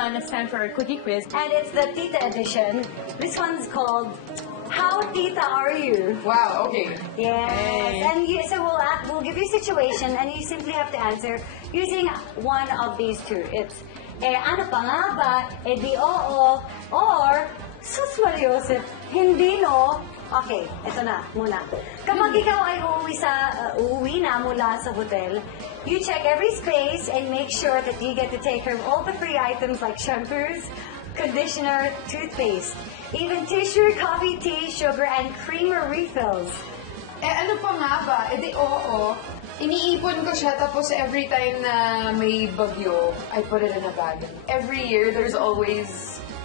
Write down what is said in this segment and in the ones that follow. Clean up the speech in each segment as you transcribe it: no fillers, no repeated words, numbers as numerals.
naman, it's time for our quickie quiz. And it's the Tita edition. This one's called How Tita Are You? Wow, okay. Yes. Hey. And so we'll give you a situation and you simply have to answer using one of these two. It's, ano pa nga ba? Di oo. Or, sus Mariosep, hindi no. Okay, ito na muna. Kapag ikaw ay uuwi na mula sa hotel, you check every space and make sure that you get to take home all the free items like shampoos, conditioner, toothpaste, even tissue, coffee, tea, sugar, and creamer refills. Ano pa nga ba? Di oo. Iniipon ko siya tapos every time na may bagyo, I put it in a bag. Every year, there's always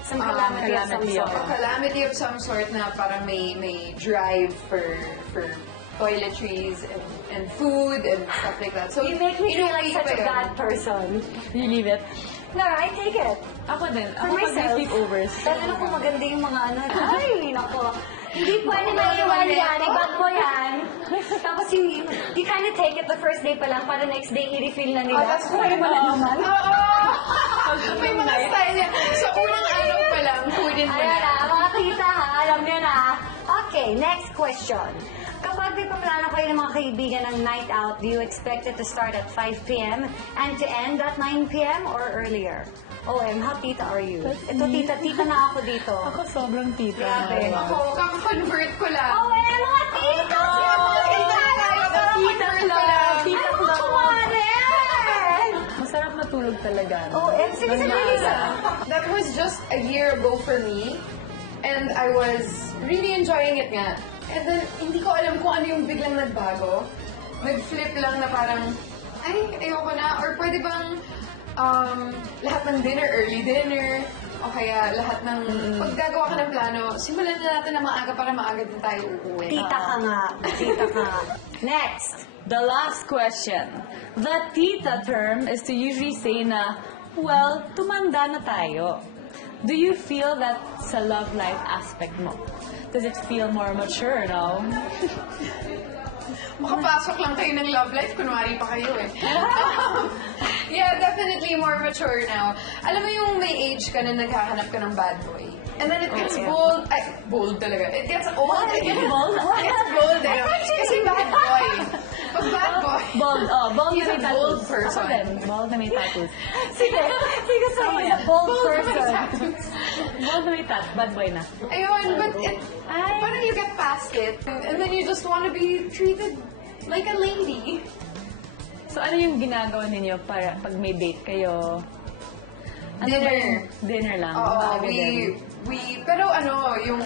Some calamity of some sort. Calamity of some sort na parang may drive for toiletries and food and stuff like that. So You make me feel like inuwi such pa a yun. bad person. You leave it. No, I take it. Ako din. For Ako pag may myself. sleepovers. Lalo na kung maganda yung mga ano. Ay, nako. Hindi pwede maiwan yan. Ibag mo yan. Tapos you kind of take it the first day pa lang para next day i-refill na nila. That's right. Oo! May mga style yan. So, unang araw pa lang, foodin mo Ayan na. na, mga tita ha. Alam niyo na. Okay, next question. Kapag may paplano kayo ng mga kaibigan ng night out, do you expect it to start at 5 p.m. and to end at 9 p.m. or earlier? OM, how tita are you? Ito tita na ako dito. Ako sobrang tita. Grabe. Ako, kaka-convert ko lang. OM, mga tita! Tita Club! Tita Club! Kumare! Masarap matulog talaga. OM, sige sabihin That was just a year ago for me. And I was really enjoying it nga. And then, hindi ko alam kung ano yung biglang nagbago. Nag-flip lang na parang, ay, ayoko na. Or pwede bang lahat ng dinner, early dinner, o kaya lahat ng, pag gagawa ka ng plano, simulan na natin na maaga para maaga din tayo uuwi. Tita ka nga. Tita ka nga. Next. The last question. The tita term is to usually say na, well, tumanda na tayo. Do you feel that sa love life aspect mo? Does it feel more mature now? Makapasok lang kayo ng love life, kunwari pa kayo eh. Yeah, definitely more mature now. Alam mo yung may age ka na naghahanap ka ng bad boy. And then it gets bold. Ay, bold talaga. It gets old. It gets bold? It gets bold eh. Kasi bad boy. Pag bad boy. Bold, bold He's na a may tattoos. bold person. Ako din, bold na may tattoos. Sige sabihin na bold person. Bold na may tattoos, bad boy na. Ayun, but it, parang you get past it. And then you just want to be treated like a lady. So ano yung ginagawa ninyo para pag may date kayo? Ano Dinner. ba yung dinner lang? Oo, Maaga din. pero ano, yung,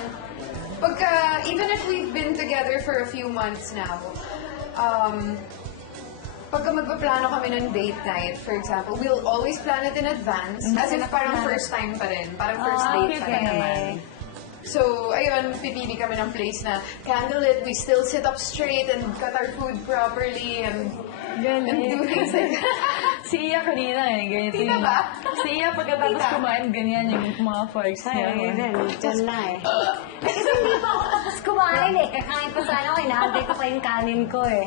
pagka, even if we've been together for a few months now, pagka magpaplano kami ng date night, for example, we'll always plan it in advance, as if parang first time pa rin, parang first date pa rin naman. So, ayun, pipili kami ng place na candlelit, we still sit up straight and cut our food properly and do things like that. Si Iya kanina ganyan. Tita ba? Si Iya pagkatapos kumain, ganyan yung mga forks niya. Diyan na eh. Kasi hindi pa ako tapos kumain eh. Kakain pa sana ako, inaantay ko pa yung kanin ko eh.